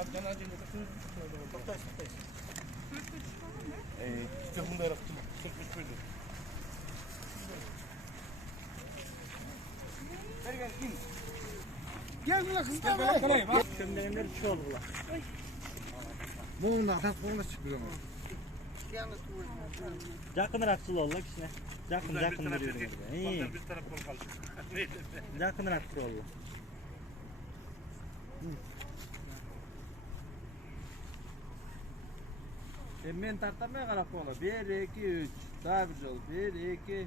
Abi can acele toktayız. İşte bunda yaptım. 45 buydu. Gel in. Gel bula kız da Bak. Kömlerimler çoğuldular. Boğunda atak çıkıyor ama. Yakın rahatsız oldu kişine. Yakın duruyor. İyi. Bir taraf kol kaldı. Yakın rahatsız oldu. Men tartamaya qarab qo'yinglar. 1 2 3. Daha bir yol. 1 2 3.